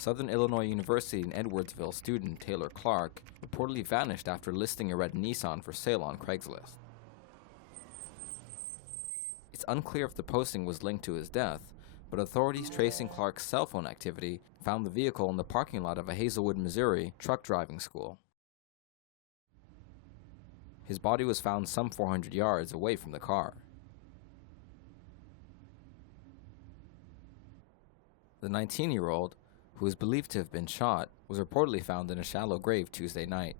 Southern Illinois University in Edwardsville student Taylor Clark reportedly vanished after listing a red Nissan for sale on Craigslist. It's unclear if the posting was linked to his death, but authorities tracing Clark's cell phone activity found the vehicle in the parking lot of a Hazelwood, Missouri truck driving school. His body was found some 400 yards away from the car. The 19-year-old, who is believed to have been shot, was reportedly found in a shallow grave Tuesday night.